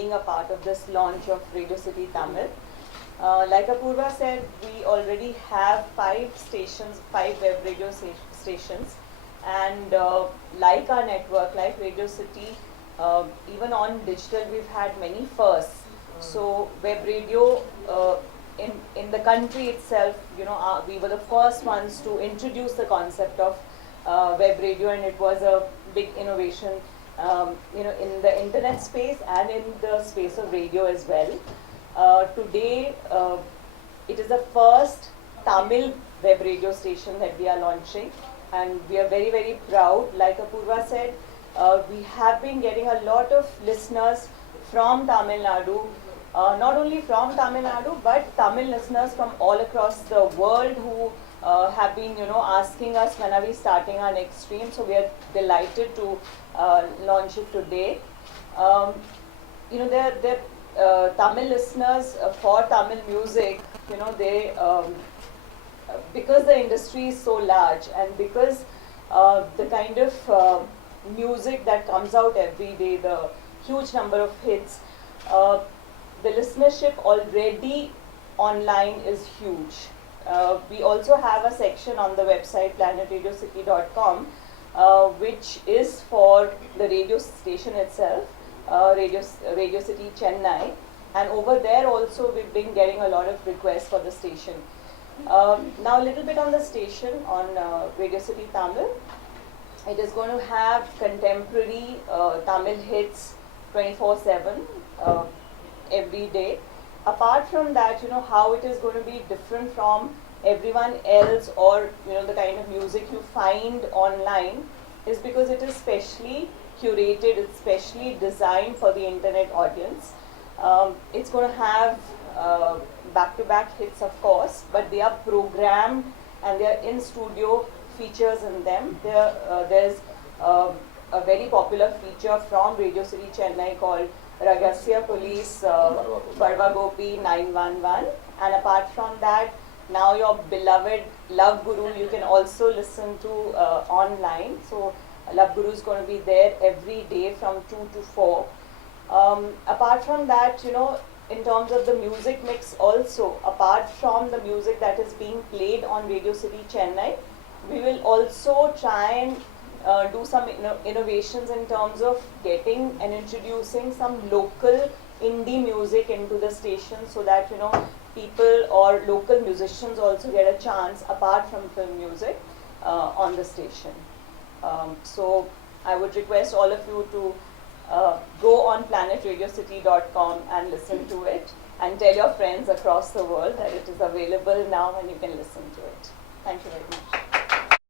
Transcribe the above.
being a part of this launch of Radio City Tamil. Like Apurva said, we already have 5 web radio stations, and like our network, like Radio City, even on digital, we've had many firsts. So web radio in the country itself, we were the first ones to introduce the concept of web radio, and it was a big innovation, in the internet space and in the space of radio as well. Today, it is the first Tamil web radio station that we are launching, and we are very, very proud. Like Apurva said, we have been getting a lot of listeners from Tamil Nadu, not only from Tamil Nadu, but Tamil listeners from all across the world who have been, asking us when are we starting our next stream. So we are delighted to launch it today. Tamil listeners for Tamil music, they because the industry is so large, and because the kind of music that comes out every day, the huge number of hits, the listenership already online is huge. We also have a section on the website planetradiocity.com, which is for the radio station itself, Radio City Chennai, and over there also we've been getting a lot of requests for the station. Now a little bit on the station, on Radio City Tamil. It is going to have contemporary Tamil hits 24/7 every day. Apart from that, how it is going to be different from everyone else, or the kind of music you find online, is because it is specially curated, it's specially designed for the internet audience. It's going to have back-to-back hits, of course, but they are programmed and they are in studio features in them. There's a very popular feature from Radio City Chennai called Ragasya Police Barva Gopi 911, and apart from that, now your beloved Love Guru you can also listen to online. So Love Guru is going to be there every day from 2 to 4. Apart from that, in terms of the music mix also, apart from the music that is being played on Radio City Chennai, we will also try and do some innovations in terms of getting and introducing some local indie music into the station, so that people or local musicians also get a chance apart from film music on the station. So I would request all of you to go on planetradiocity.com and listen to it, and tell your friends across the world that it is available now and you can listen to it. Thank you very much.